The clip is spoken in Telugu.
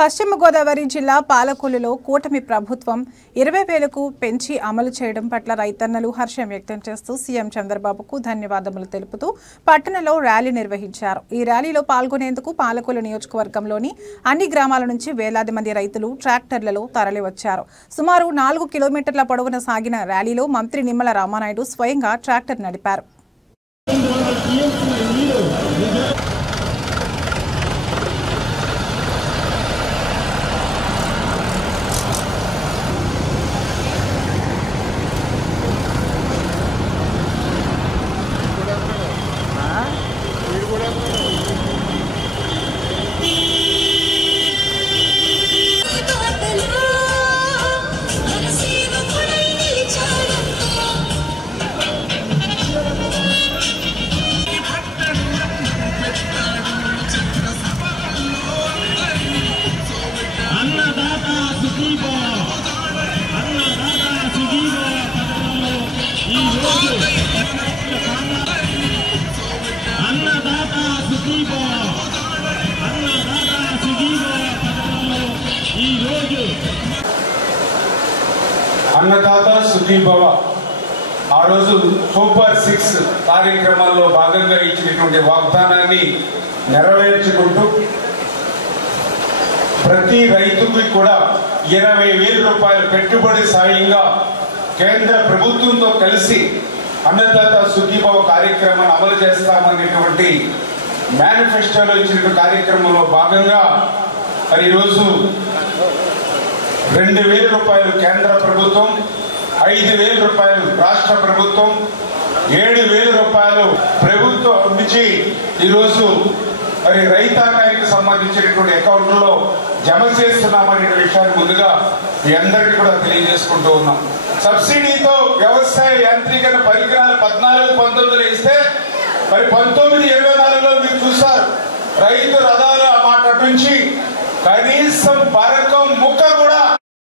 పశ్చిమ గోదావరి జిల్లా పాలకొల్లులో కూటమి ప్రభుత్వం 20,000కు పెంచి అమలు చేయడం పట్ల రైతన్నలు హర్షం వ్యక్తం చేస్తూ సీఎం చంద్రబాబుకు ధన్యవాదాలు తెలుపుతూ పట్టణంలో ర్యాలీ నిర్వహించారు. ఈ ర్యాలీలో పాల్గొనేందుకు పాలకొల్లు నియోజకవర్గంలోని అన్ని గ్రామాల నుంచి వేలాది మంది రైతులు ట్రాక్టర్లలో తరలివచ్చారు. సుమారు 4 కిలోమీటర్ల పొడవున సాగిన ర్యాలీలో మంత్రి నిమ్మల రామానాయుడు స్వయంగా ట్రాక్టర్ నడిపారు. అన్నదాత సుఖీభవ ఆ రోజు సూపర్ 6 కార్యక్రమాల్లో భాగంగా ఇచ్చినటువంటి వాగ్దానాన్ని నెరవేర్చుకుంటూ ప్రతి రైతుకి కూడా 20,000 రూపాయల పెట్టుబడి సాయంగా కేంద్ర ప్రభుత్వంతో కలిసి అన్నదాత సుఖీభవ కార్యక్రమాన్ని అమలు చేస్తామనేటువంటి మేనిఫెస్టోలో ఇచ్చిన కార్యక్రమంలో భాగంగా మరి ఈరోజు 2,000 రూపాయలు కేంద్ర ప్రభుత్వం, 5,000 రూపాయలు రాష్ట్ర ప్రభుత్వం, 7,000 రూపాయలు ప్రభుత్వం నుంచి ఈరోజు మరి రైతాంగానికి సంబంధించినటువంటి అకౌంట్లో జమ చేస్తున్నామనే విషయాన్ని ముందుగా మీ అందరికీ కూడా తెలియజేసుకుంటూ ఉన్నాం. సబ్సిడీతో వ్యవసాయ యాంత్రీకరణ పరికరాలు 14-19 ఇస్తే మరి 19-24లో మీరు చూసారు రైతు రథాల మాట నుంచి కనీసం పరకం ముక్క కూడా